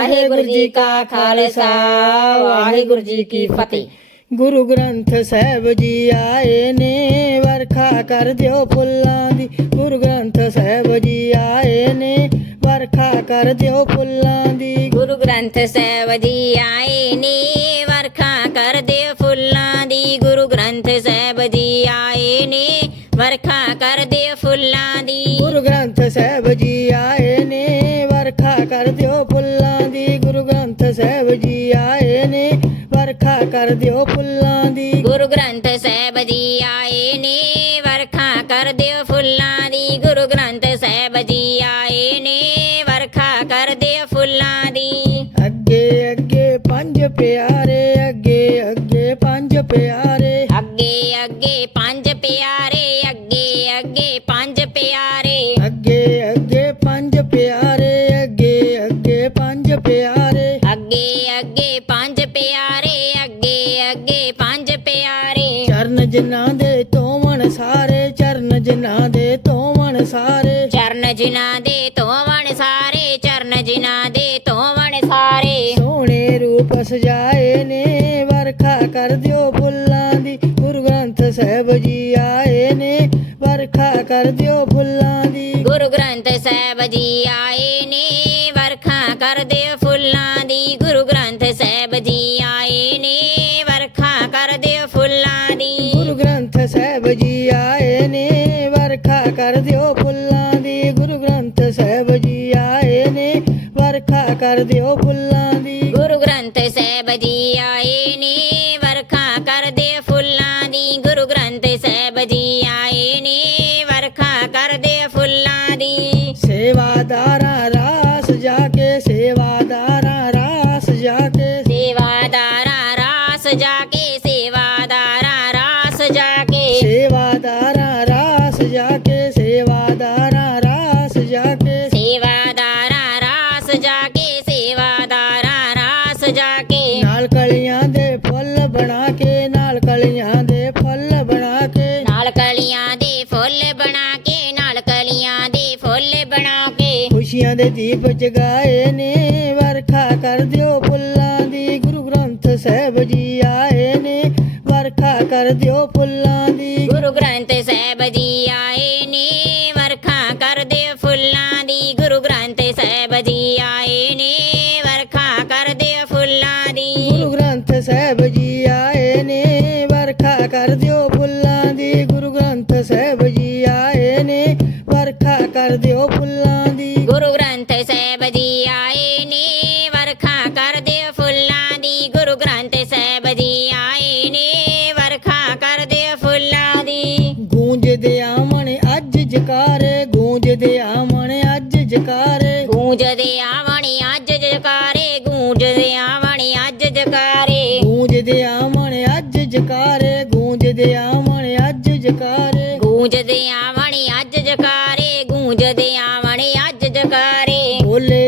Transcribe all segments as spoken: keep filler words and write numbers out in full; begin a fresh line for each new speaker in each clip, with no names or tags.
ਵਾਹਿਗੁਰੂ ਜੀ ਕਾ ਖਾਲਸਾ ਵਾਹਿਗੁਰੂ ਜੀ ਕੀ ਫਤਿਹ।
ਗੁਰੂ ਗ੍ਰੰਥ ਸਾਹਿਬ ਜੀ ਆਏ ਨੇ ਵਰਖਾ ਕਰ ਦਿਓ ਫੁੱਲਾਂ ਦੀ। ਗੁਰੂ ਗ੍ਰੰਥ ਸਾਹਿਬ ਜੀ ਆਏ ਨੇ ਵਰਖਾ ਕਰ ਦਿਓ ਫੁੱਲਾਂ ਦੀ।
ਗੁਰੂ ਗ੍ਰੰਥ ਸਾਹਿਬ ਜੀ ਆਏ ਨੇ ਵਰਖਾ ਕਰ ਦਿਓ ਫੁੱਲਾਂ ਦੀ। ਗੁਰੂ ਗ੍ਰੰਥ ਸਾਹਿਬ ਜੀ ਆਏ ਨੇ ਵਰਖਾ ਕਰ ਦਿਓ ਫੁੱਲਾਂ ਦੀ।
ਗੁਰੂ ਗ੍ਰੰਥ ਸਾਹਿਬ ਜੀ ਆਏ ਨੇ ਵਰਖਾ ਕਰ ਦਿਓ ਫੁੱਲਾਂ ਦੀ। ਗੁਰੂ ਗ੍ਰੰਥ ਸਾਹਿਬ ਜੀ ਆਏ ਨੇ ਵਰਖਾ ਕਰ ਦਿਓ ਫੁੱਲਾਂ ਦੀ।
ਗੁਰੂ ਗ੍ਰੰਥ ਸਾਹਿਬ ਜੀ ਆਏ ਨੇ ਵਰਖਾ ਕਰ ਦਿਓ ਫੁੱਲਾਂ ਦੀ। ਗੁਰੂ ਗ੍ਰੰਥ ਸਾਹਿਬ ਜੀ ਆਏ ਨੇ ਵਰਖਾ ਕਰ ਦਿਓ ਫੁੱਲਾਂ ਦੀ।
ਅੱਗੇ ਅੱਗੇ ਪੰਜ ਪਿਆਰੇ, ਅੱਗੇ ਅੱਗੇ ਪੰਜ ਪਿਆਰੇ,
ਅੱਗੇ ਅੱਗੇ ਪੰਜ ਪਿਆਰੇ, ਅੱਗੇ ਅੱਗੇ ਪੰਜ ਪਿਆਰੇ,
ਅੱਗੇ ਅੱਗੇ ਪੰਜ ਪਿਆਰੇ, ਅੱਗੇ ਅੱਗੇ ਪੰਜ ਪਿਆਰੇ,
ਅੱਗੇ ਅੱਗੇ ਪੰਜ ਪਿਆਰੇ, ਅੱਗੇ ਅੱਗੇ ਪੰਜ ਪਿਆਰੇ।
ਚਰਨ ਜਿਨ੍ਹਾਂ ਦੇ ਧੋਵਣ ਸਾਰੇ, ਚਰਨ ਜਿਨ੍ਹਾਂ ਦੇ ਧੋਵਣ ਸਾਰੇ,
ਚਰਨ ਜਿਨ੍ਹਾਂ ਦੇ ਧੋਵਣ ਸਾਰੇ, ਚਰਨ ਜਿਨ੍ਹਾਂ ਦੇ ਧੋਵਣ ਸਾਰੇ।
ਸੋਹਣੇ ਰੂਪ ਸਜਾਏ ਨੇ ਵਰਖਾ ਕਰ ਦਿਓ ਫੁੱਲਾਂ ਦੀ। ਗੁਰੂ ਗ੍ਰੰਥ ਸਾਹਿਬ ਜੀ ਆਏ ਨੇ ਵਰਖਾ ਕਰ ਦਿਓ ਫੁੱਲਾਂ ਦੀ।
ਗੁਰੂ ਗ੍ਰੰਥ ਸਾਹਿਬ ਜੀ ਆਏ ਨੇ ਵਰਖਾ ਕਰ ਦਿਓ ਫੁੱਲਾਂ ਦੀ। ਗੁਰੂ ਗ੍ਰੰਥ ਸਾਹਿਬ ਜੀ ਆਏ ਨੇ ਵਰਖਾ ਕਰ ਦਿਓ ਫੁੱਲਾਂ ਦੀ।
ਗੁਰੂ ਗ੍ਰੰਥ ਸਾਹਿਬ ਜੀ ਆਏ ਨੇ ਵਰਖਾ ਕਰ ਦਿਓ ਫੁੱਲਾਂ ਦੀ। ਗੁਰੂ ਗ੍ਰੰਥ ਸਾਹਿਬ ਜੀ ਆਏ ਨੇ ਵਰਖਾ ਕਰ ਦਿਓ ਫੁੱਲਾਂ ਦੀ।
ਗੁਰੂ ਗ੍ਰੰਥ ਸਾਹਿਬ ਜੀ ਆਏ ਨੇ ਵਰਖਾ ਕਰ ਦਿਓ ਫੁੱਲਾਂ ਦੀ। ਗੁਰੂ ਗ੍ਰੰਥ ਸਾਹਿਬ ਜੀ ਆਏ ਨੇ ਵਰਖਾ ਕਰ ਦਿਓ ਫੁੱਲਾਂ ਦੀ।
ਸੇਵਾਦਾਰਾਂ ਰਾਸ ਜਾ ਕੇ, ਸੇਵਾਦਾਰਾਂ ਰਾਸ ਜਾ ਕੇ,
ਸੇਵਾਦਾਰਾਂ ਰਾਸ ਜਾ ਕੇ, ਸੇਵਾਦਾਰਾਂ ਰਾਸ ਜਾ ਕੇ,
ਸੇਵਾਦਾਰਾਂ ਰਾਸ ਜਾ ਕੇ, ਸੇਵਾਦਾਰਾਂ ਰਾਸ ਜਾ ਕੇ,
ਸੇਵਾਦਾਰਾਂ ਰਾਸ ਜਾ ਕੇ, ਸੇਵਾਦਾਰਾਂ ਰਾਸ ਜਾ ਕੇ।
ਨਾਲ ਕਲੀਆਂ ਦੇ ਫੁੱਲ ਬਣਾ ਕੇ, ਨਾਲ ਕਲੀਆਂ ਦੇ ਫੁੱਲ ਬਣਾ ਕੇ,
ਨਾਲ ਕਲੀਆਂ ਦੇ ਫੁੱਲ ਬਣਾ ਕੇ, ਨਾਲ ਕਲੀਆਂ ਦੇ ਫੁੱਲ ਬਣਾ ਕੇ।
ਖੁਸ਼ੀਆਂ ਦੇ ਦੀਪ ਜਗਾਏ ਨੇ ਵਰਖਾ ਕਰ ਦਿਓ ਫੁੱਲਾਂ ਦੀ। ਗੁਰੂ ਗ੍ਰੰਥ ਸਾਹਿਬ ਜੀ ਆਏ ਨੇ ਵਰਖਾ ਕਰ ਦਿਓ ਫੁੱਲਾਂ ਦੀ।
ਗੁਰੂ ਗ੍ਰੰਥ ਸਾਹਿਬ ਜੀ ਆਏ ਨੇ ਵਰਖਾ ਕਰ ਦਿਓ ਫੁੱਲਾਂ ਦੀ। ਗੁਰੂ ਗ੍ਰੰਥ ਸਾਹਿਬ ਜੀ ਆਏ ਨੇ ਵਰਖਾ ਕਰ ਦਿਓ ਫੁੱਲਾਂ ਦੀ।
ਗੁਰੂ ਗ੍ਰੰਥ ਸਾਹਿਬ ਜੀ ਆਏ ਨੇ ਵਰਖਾ ਕਰ ਦਿਓ ਫੁੱਲਾਂ ਦੀ। ਗੁਰੂ ਗ੍ਰੰਥ ਸਾਹਿਬ ਜੀ ਆਏ ਨੇ ਵਰਖਾ ਕਰ ਦਿਓ ਫੁੱਲਾਂ ਦੀ।
ਗੁਰੂ ਗ੍ਰੰਥ ਸਾਹਿਬ ਜੀ ਆਏ ਨੇ ਵਰਖਾ ਕਰ ਦਿਓ ਫੁੱਲਾਂ ਦੀ। ਗੁਰੂ ਗ੍ਰੰਥ ਸਾਹਿਬ ਜੀ ਆਏ ਨੇ ਵਰਖਾ ਕਰ ਦਿਓ ਫੁੱਲਾਂ ਦੀ।
ਗੂੰਜਦੇ ਆਵਣ ਅੱਜ ਜਕਾਰੇ, ਗੂੰਜਦੇ ਆਵਣ ਅੱਜ ਜਕਾਰੇ,
ਗੂੰਜਦੇ ਆਵਣ ਅੱਜ ਜਕਾਰੇ, ਗੂੰਜਦੇ ਆਵਣ ਅੱਜ ਜਕਾਰੇ,
ਗੂੰਜਦੇ ਆਵਣ ਅੱਜ ਜਕਾਰੇ, ਗੂੰਜਦੇ ਆਵਣ ਅੱਜ ਜਕਾਰੇ,
ਗੂੰਜਦੇ ਆਵਣ ਅੱਜ ਜਕਾਰੇ, ਗੂੰਜਦੇ ਆਵਣ ਅੱਜ ਜਕਾਰੇ।
ਬੋਲੇ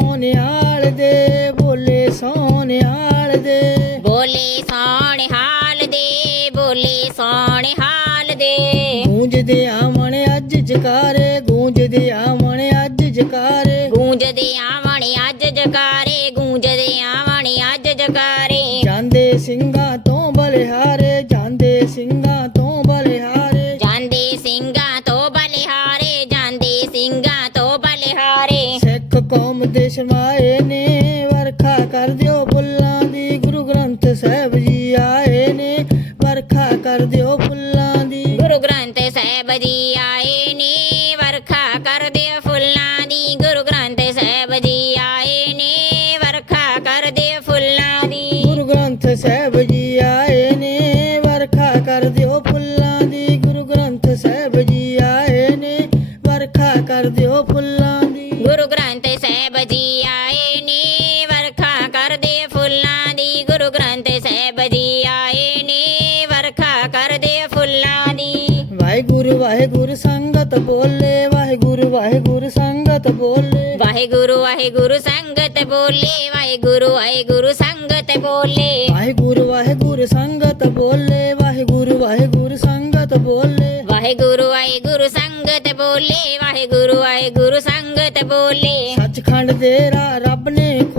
ਸੋਨਿਹਾਲ ਦੇ, ਬੋਲੇ ਸੋਨਿਹਾਲ ਦੇ,
ਬੋਲੇ ਸੋਹਣਹਾਲ ਦੇ, ਬੋਲੇ ਸੋਹਣਹਾਲ ਦੇ।
ਗੂੰਜਦੇ ਆਵਣ ਅੱਜ ਜਕਾਰੇ, ਗੂੰਜਦੇ ਆਵਣ ਅੱਜ ਜਕਾਰੇ,
ਗੂੰਜਦੇ ਆਵਣ ਅੱਜ ਜਕਾਰੇ, ਗੂੰਜਦੇ ਆਵਣ ਅੱਜ ਜਕਾਰੇ।
ਜਾਂਦੇ ਸਿੰਘਾਂ ਤੋਂ ਬਲਿਹਾਰੇ, ਜਾਂਦੇ ਸਿੰਘਾਂ ਤੋਂ ਬਲਿਹਾਰੇ,
ਜਾਂਦੇ ਸਿੰਘਾਂ ਤੋਂ ਬਲਿਹਾਰੇ, ਜਾਂਦੇ ਸਿੰਘਾਂ ਤੋਂ ਬਲਿਹਾਰੇ।
ਸਿੱਖ ਕੌਮ ਦੇ ਸ਼ਰਮਾਏ ਨੇ ਵਰਖਾ ਕਰ ਦਿਓ ਫੁੱਲਾਂ ਦੀ। ਗੁਰੂ ਗ੍ਰੰਥ ਸਾਹਿਬ ਜੀ ਆਏ ਨੇ ਵਰਖਾ ਕਰ ਦਿਓ ਫੁੱਲਾਂ ਦੀ।
ਗੁਰੂ ਗ੍ਰੰਥ ਸਾਹਿਬ ਜੀ ਆਏ ਨੇ ਵਰਖਾ ਕਰ ਦਿਓ ਫੁੱਲਾਂ ਦੀ। ਗੁਰੂ ਗ੍ਰੰਥ ਸਾਹਿਬ ਜੀ ਆਏ ਨੇ ਵਰਖਾ ਕਰ ਦਿਓ ਫੁੱਲਾਂ ਦੀ।
ਗੁਰੂ ਗ੍ਰੰਥ ਸਾਹਿਬ ਜੀ ਆਏ ਨੇ ਵਰਖਾ ਕਰ ਦਿਓ ਫੁੱਲਾਂ ਦੀ। ਗੁਰੂ ਗ੍ਰੰਥ ਸਾਹਿਬ ਜੀ ਆਏ ਨੇ ਵਰਖਾ ਕਰ ਦਿਓ ਫੁੱਲਾਂ ਦੀ।
ਗੁਰੂ ਗ੍ਰੰਥ ਸਾਹਿਬ ਜੀ ਆਏ ਨੇ ਵਰਖਾ ਕਰ ਦਿਓ ਫੁੱਲਾਂ ਦੀ। ਗੁਰੂ ਗ੍ਰੰਥ ਸਾਹਿਬ ਜੀ ਆਏ ਨੇ ਵਰਖਾ ਕਰ ਦਿਓ ਫੁੱਲਾਂ ਦੀ।
ਵਾਹਿਗੁਰੂ ਵਾਹਿਗੁਰੂ ਸੰਗਤ ਬੋਲੇ, ਵਾਹਿਗੁਰੂ ਵਾਹਿਗੁਰੂ ਸੰਗਤ ਬੋਲੇ,
ਵਾਹਿਗੁਰੂ ਵਾਹਿਗੁਰੂ ਸੰਗਤ ਬੋਲੇ, ਵਾਹਿਗੁਰੂ ਵਾਹਿਗੁਰੂ ਸੰਗਤ ਬੋਲੇ,
ਵਾਹਿਗੁਰੂ ਵਾਹਿਗੁਰੂ ਸੰਗਤ ਬੋਲੇ, ਵਾਹਿਗੁਰੂ ਵਾਹਿਗੁਰੂ ਸੰਗਤ ਬੋਲੇ,
ਵਾਹਿਗੁਰੂ ਵਾਹਿਗੁਰੂ ਸੰਗਤ ਬੋਲੇ, ਵਾਹਿਗੁਰੂ ਵਾਹਿਗੁਰੂ ਸੰਗਤ ਬੋਲੇ।
ਸੱਚਖੰਡ ਦੇ ਰਾਹ ਰੱਬ ਨੇ